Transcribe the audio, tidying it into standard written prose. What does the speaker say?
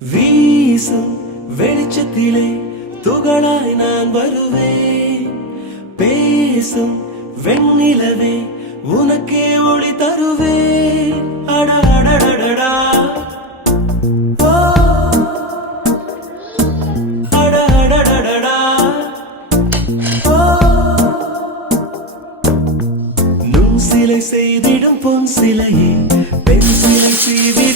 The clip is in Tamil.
வீசும் வெளிச்சத்திலே துகளாய் நான் வருவேன். பேசும் வெண்ணிலவே உனக்கே ஒளி தருவேன். அட அடடடடா ஓ அட அடடடடா ஓ நுண் சிலை செய்திடும் பொன் சிலையே பெண் சிலை செய்திடும்